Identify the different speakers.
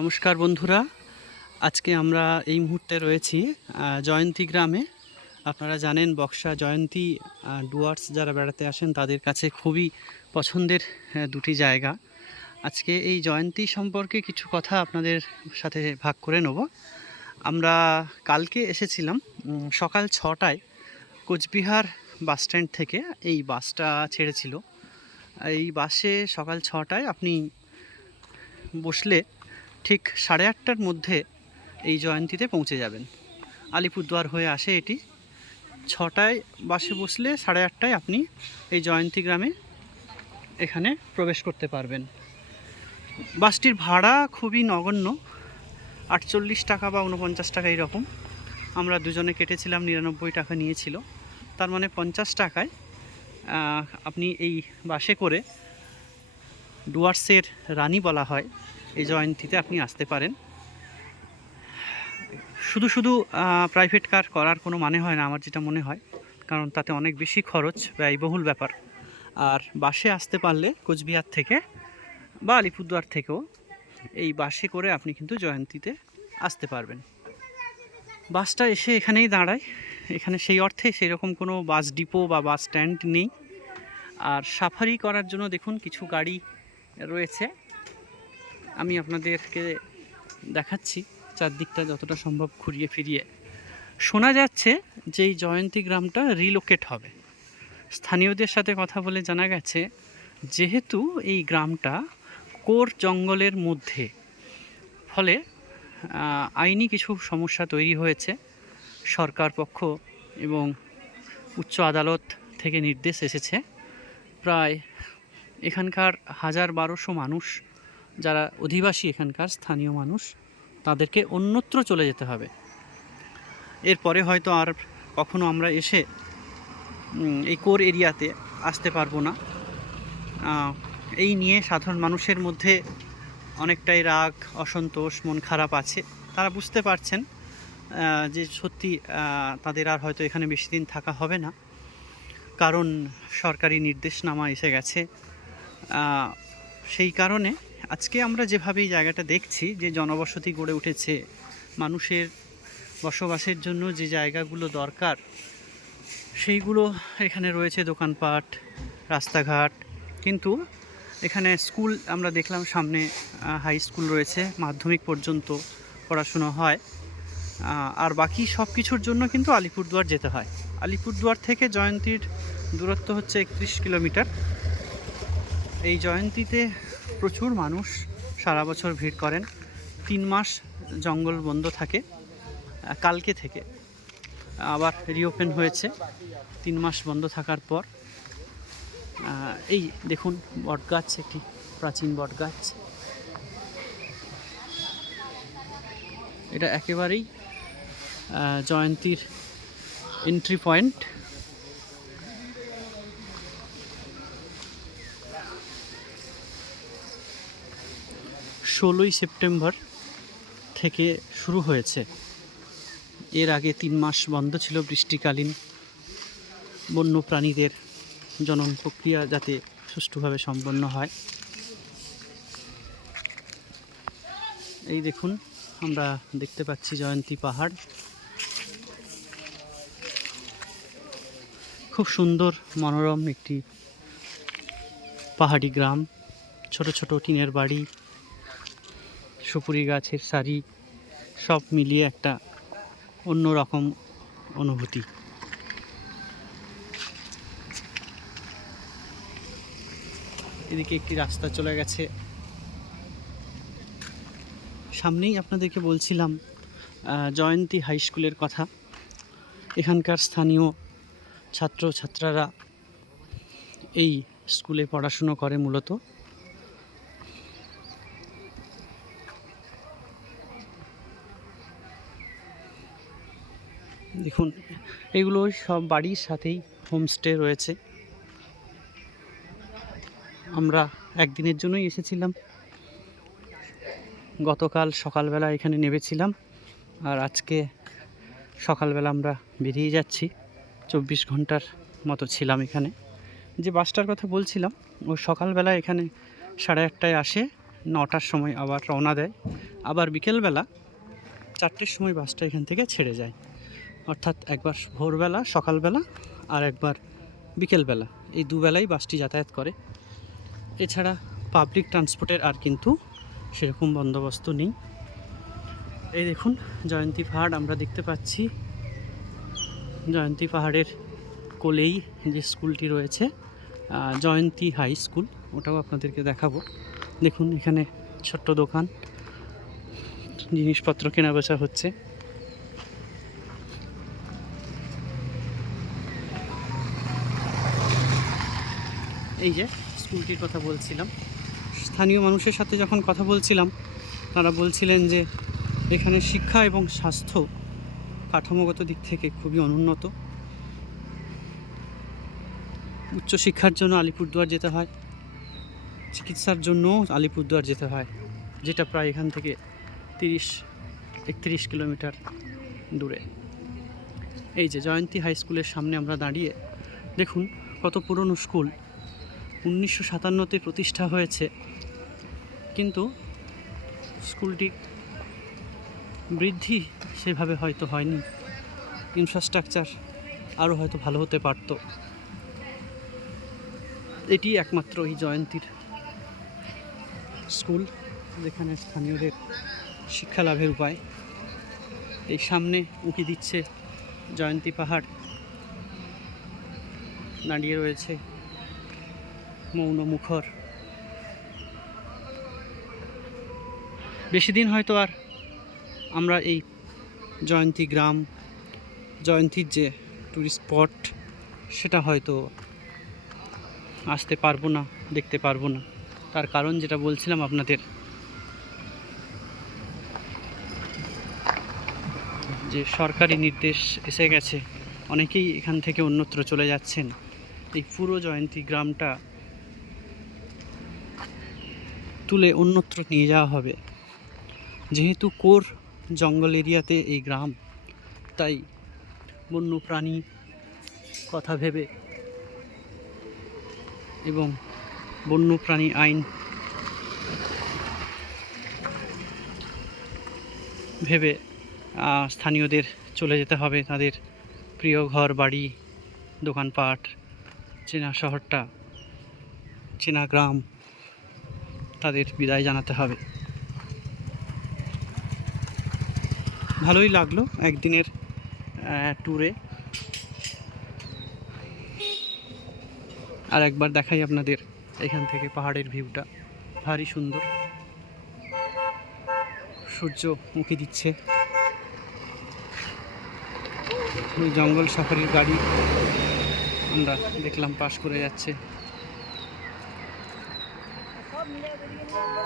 Speaker 1: নমস্কার বন্ধুরা, আজকে আমরা এই মুহূর্তে রয়েছি জয়ন্তী গ্রামে। আপনারা জানেন বক্সা জয়ন্তী ডুয়ার্স যারা বেড়াতে আসেন তাদের কাছে খুবই পছন্দের দুটি জায়গা। আজকে এই জয়ন্তী সম্পর্কে কিছু কথা আপনাদের সাথে ভাগ করে নেব। আমরা কালকে এসেছিলাম সকাল ছটায় কোচবিহার বাস স্ট্যান্ড থেকে এই বাসটা ছেড়েছিল। এই বাসে সকাল ছটায় আপনি বসলে ঠিক সাড়ে আটটার মধ্যে এই জয়ন্তীতে পৌঁছে যাবেন। আলিপুরদুয়ার হয়ে আসে এটি। ছটায় বাসে বসলে সাড়ে আটটায় আপনি এই জয়ন্তী গ্রামে এখানে প্রবেশ করতে পারবেন। বাসটির ভাড়া খুবই নগণ্য। আটচল্লিশ টাকা বা উনপঞ্চাশ টাকা এরকম। আমরা দুজনে কেটেছিলাম, নিরানব্বই টাকা নিয়েছিল। তার মানে পঞ্চাশ টাকায় আপনি এই বাসে করে ডুয়ার্সের রানী বলা হয় এই জয়ন্তীতে আপনি আসতে পারেন। শুধু শুধু প্রাইভেট কার করার কোনো মানে হয় না, আমার যেটা মনে হয়। কারণ তাতে অনেক বেশি খরচ, ব্যয়বহুল ব্যাপার। আর বাসে আসতে পারলে কোচবিহার থেকে বা আলিপুরদুয়ার থেকেও এই বাসে করে আপনি কিন্তু জয়ন্তীতে আসতে পারবেন। বাসটা এসে এখানেই দাঁড়ায়। এখানে সেই অর্থে সেই রকম কোনো বাস ডিপো বা বাস স্ট্যান্ড নেই। আর সাফারি করার জন্য দেখুন কিছু গাড়ি রয়েছে। আমি আপনাদেরকে দেখাচ্ছি চারদিকটা যতটা সম্ভব ঘুরিয়ে ফিরিয়ে। শোনা যাচ্ছে যে এই জয়ন্তী গ্রামটা রিলোকেট হবে। স্থানীয়দের সাথে কথা বলে জানা গেছে, যেহেতু এই গ্রামটা কোর জঙ্গলের মধ্যে, ফলে আইনি কিছু সমস্যা তৈরি হয়েছে। সরকার পক্ষ এবং উচ্চ আদালত থেকে নির্দেশ এসেছে। প্রায় এখানকার হাজার বারোশো মানুষ যারা অধিবাসী এখানকার স্থানীয় মানুষ, তাদেরকে অন্যত্র চলে যেতে হবে। এরপরে হয়তো আর কখনো আমরা এসে এই কোর এরিয়াতে আসতে পারব না। এই নিয়ে সাধারণ মানুষের মধ্যে অনেকটাই রাগ, অসন্তোষ, মন খারাপ আছে। তারা বুঝতে পারছেন যে সত্যি তাদের আর হয়তো এখানে বেশি দিন থাকা হবে না। কারণ সরকারি নির্দেশনামা এসে গেছে। সেই কারণে আজকে আমরা যেভাবে এই জায়গাটা দেখছি, যে জনবসতি গড়ে উঠেছে, মানুষের বসবাসের জন্য যে জায়গাগুলো দরকার, সেইগুলো এখানে রয়েছে দোকানপাট, রাস্তাঘাট, কিন্তু এখানে স্কুল আমরা দেখলাম সামনে হাই স্কুল রয়েছে, মাধ্যমিক পর্যন্ত পড়াশুনো হয় আর বাকি সব কিছুর জন্য কিন্তু আলিপুরদুয়ার যেতে হয়। আলিপুরদুয়ার থেকে জয়ন্তীর দূরত্ব হচ্ছে একত্রিশ কিলোমিটার। এই জয়ন্তীতে প্রচুর মানুষ সারা বছর ভিড় করেন। তিন মাস জঙ্গল বন্ধ থাকে, কালকে থেকে। আবার রিওপেন হয়েছে, তিন মাস বন্ধ থাকার পর। এই দেখুন, বটগাছ, একটি প্রাচীন বটগাছ। এটা একেবারেই জয়ন্তীর এন্ট্রি পয়েন্ট ষোলোই সেপ্টেম্বর থেকে শুরু হয়েছে। এর আগে তিন মাস বন্ধ ছিল বৃষ্টিকালীন বন্য প্রাণীদের জনন প্রক্রিয়া যাতে সুষ্ঠুভাবে সম্পন্ন হয়। এই দেখুন, আমরা দেখতে পাচ্ছি জয়ন্তী পাহাড়। খুব সুন্দর, মনোরম একটি পাহাড়ি গ্রাম। ছোট ছোট টিনের বাড়ি সুপুরি গাছের সারি সব মিলিয়ে একটা অন্যরকম অনুভূতি। এদিকে একটি রাস্তা চলে গেছে। সামনেই আপনাদেরকে বলছিলাম জয়ন্তী হাই স্কুলের কথা। এখানকার স্থানীয় ছাত্র ছাত্ররা এই স্কুলে পড়াশুনো করে মূলত। দেখুন, এগুলো সব বাড়ির সাথেই হোমস্টে রয়েছে। আমরা একদিনের জন্যই এসেছিলাম। গতকাল সকালবেলা এখানে নেমেছিলাম আর আজকে সকালবেলা আমরা বেরিয়ে যাচ্ছি। চব্বিশ ঘণ্টার মতো ছিলাম এখানে। যে বাসটার কথা বলছিলাম, ও সকালবেলা এখানে সাড়ে আটটায় আসে, নটার সময় আবার রওনা দেয়। আবার বিকেলবেলা চারটের সময় বাসটা এখান থেকে ছেড়ে যায়। অর্থাৎ একবার ভোরবেলা, সকালবেলা আর একবার বিকেলবেলা। এই দুবেলাই বাসটি যাতায়াত করে। এছাড়া পাবলিক ট্রান্সপোর্টের আর কিন্তু সেরকম বন্দোবস্ত নেই। এই দেখুন, জয়ন্তী পাহাড় আমরা দেখতে পাচ্ছি। জয়ন্তী পাহাড়ের কোলেই যে স্কুলটি রয়েছে জয়ন্তী হাই স্কুল, ওটাও আপনাদেরকে দেখাবো। দেখুন, এখানে ছোট্ট দোকান, জিনিসপত্র কেনা বেচা হচ্ছে। এই যে স্কুলটির কথা বলছিলাম। স্থানীয় মানুষের সাথে যখন কথা বলছিলাম, তারা বলছিলেন যে এখানে শিক্ষা এবং স্বাস্থ্য কাঠামোগত দিক থেকে খুবই অনুন্নত। উচ্চশিক্ষার জন্য আলিপুরদুয়ার যেতে হয়, চিকিৎসার জন্যও আলিপুরদুয়ার যেতে হয়, যেটা প্রায় এখান থেকে তিরিশ, একত্রিশ কিলোমিটার দূরে। এই যে জয়ন্তী হাই স্কুলের সামনে আমরা দাঁড়িয়ে দেখুন কত পুরনো স্কুল। উনিশশো সাতান্নতে প্রতিষ্ঠা হয়েছে। কিন্তু স্কুলটি বৃদ্ধি সেভাবে হয়তো হয়নি। ইনফ্রাস্ট্রাকচার আরও হয়তো ভালো হতে পারত। এটি একমাত্র এই জয়ন্তীর স্কুল যেখানে স্থানীয়দের শিক্ষা লাভের উপায়। এই সামনে উঁকি দিচ্ছে জয়ন্তী পাহাড়। দাঁড়িয়ে রয়েছে মৌন মুখর বেশি দিন হয়তো আর আমরা এই জয়ন্তী গ্রাম, জয়ন্তীর যে ট্যুরিস্ট স্পট সেটা হয়তো আসতে পারব না, দেখতে পারব না। তার কারণ যেটা বলছিলাম আপনাদের, যে সরকারি নির্দেশ এসে গেছে, অনেকেই এখান থেকে অন্যত্র চলে যাচ্ছেন। এই পুরো জয়ন্তী গ্রামটা তুলে অন্যত্র নিয়ে যাওয়া হবে। যেহেতু কোর জঙ্গল এরিয়াতে এই গ্রাম, তাই বন্য প্রাণী কথা ভেবে এবং বন্যপ্রাণী আইন ভেবে স্থানীয়দের চলে যেতে হবে। তাদের প্রিয় ঘর, বাড়ি, দোকানপাট, চেনা শহরটা, চেনা গ্রাম তাদের বিদায় জানাতে হবে। ভালোই লাগল একদিনের ট্যুরে আর একবার দেখাই আপনাদের এখান থেকে পাহাড়ের ভিউটা ভারী সুন্দর। সূর্য উঁকি দিচ্ছে। জঙ্গল সাফারির গাড়ি আমরা দেখলাম পাশ করে যাচ্ছে। Thank you.